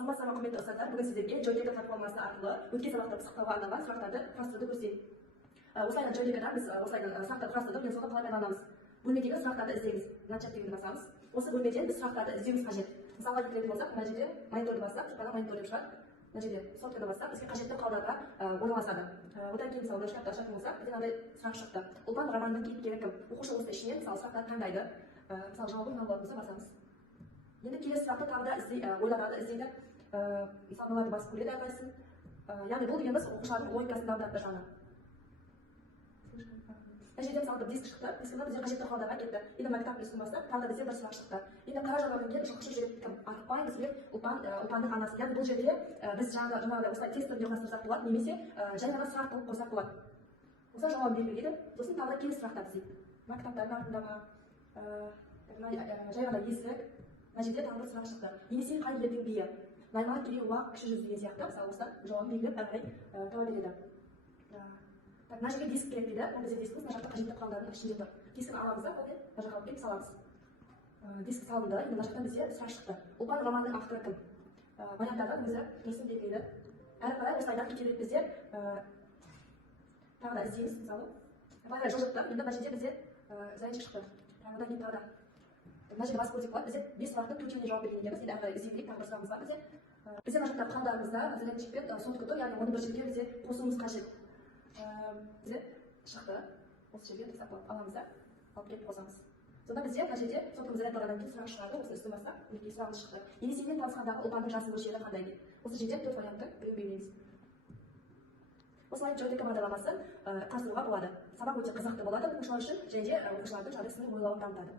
Саламатсыздар ма құрметті ұстаздар, бүгін сіздерге Joydeca платформасы арқылы өткен сабақта пысықтауға арналған сұрақтарды құрастыруды көрсетейін. Осылайынан Joydeca'дан біз осылайынан сұрақтарды құрастырып, енді соны қалай пайдаланамыз. Бөлмедегі сұрақтарды іздейміз. Начать дегенді басамыз. Осы бөлмеден біз сұрақтарды іздеуіміз қажет. Мысалға келтіретін болсақ, мына жерде мониторды бассақ, жаңа монитор деп шығады. Мына жерде сотканы бассақ, бізге қажетті құралдарға орналасады. Одан кейін мысалы шкафты ашатын болсақ, бізде мынандай сұрақ шықты. Ұлпан романының кейіпкері кім? Оқушы осы ішінен мысалы сұрақтарды таңдайды. Мысалы жауабы мынау болатын болса басамыз. Енді келесі сұрақты тағы да ойланады, іздейді. Мысалы мыналарды басып көреді әрқайсысын. Яғни бұл дегеніміз оқушылардың логикасын дамытады жаңа. Мына жерде мысалы бір диск шықты, дискіні бізде қажетті құралдарға кетті. Енді мына кітаптың үстін бастап, тағы да бізде бір сұрақ шықты. енді қара жорғамен жылқышы жүретін кім? Артықбай, Мүсіреп, Ұлпанның анасы. Яғни бұл жерде біз жаңағыдай осылай тест түрінде құрастырсақ болады, немесе жай ғана сұрақ қылып қойсақ болады. Осылай жауабын белгілейді. Сосын тағы да келесі сұрақтар іздейді. Мына кітаптардың артындағы жай ғана есік. Мына жерде тағы бір сұрақ шықты. Енесей қай елдің биі? Найман, Керей, Уақ, Кіші жүз деген сияқты. Мысалы осыдан жауабын белгілеп әрі қарай таба береді. Мына жерге диск керек дейді. Ол бізде дискіміз мына жақта қажетті құралдардың ішінде тұр. Дискіні аламыз да, мына жаққа алып келіп саламыз. Диск салынды. Енді мына жақтан бізде сұрақ шықты. Ұлпан романының авторы кім? Варианттардан өзі дұрысын белгілейді. Әрі қарай осылайдан келеді бізде тағы да іздейміз мысалы. Әрі қарай жылжытты. Енді мына жерде бізде зайчик шықты. Одан кейін тағы да мына жерде басып көрсек болады. Бізде 5 сұрақтың төртеуіне жауап берген екенбіз. Енді әрі қарай іздейік. Тағы бір сұрағымыз бар бізде. Бізде мына жақта құралдарымызда зарядчик пен сотка тұр, яғни оны бір жерге бізде қосуымыз қажет. Бізде шықты. Осы жерге тастап аламыз да, алып келіп қосамыз. Сонда бізде мына жерде соткамыз зарядталғаннан кейін сұрақ шығарды. Осы үстін бастап, мінекей сұрағымыз шықты. Енесеймен танысқандағы Ұлпанның жасы мөлшері қандай дейді. Осы жерде 4 вариантты белгілейміз. Осылай Joydeca бағдарламасын құрастыруға болады. Сабақ өте қызықты болады оқушылар үшін және де оқушылардың жаңағы сыни ойлауын дамытады.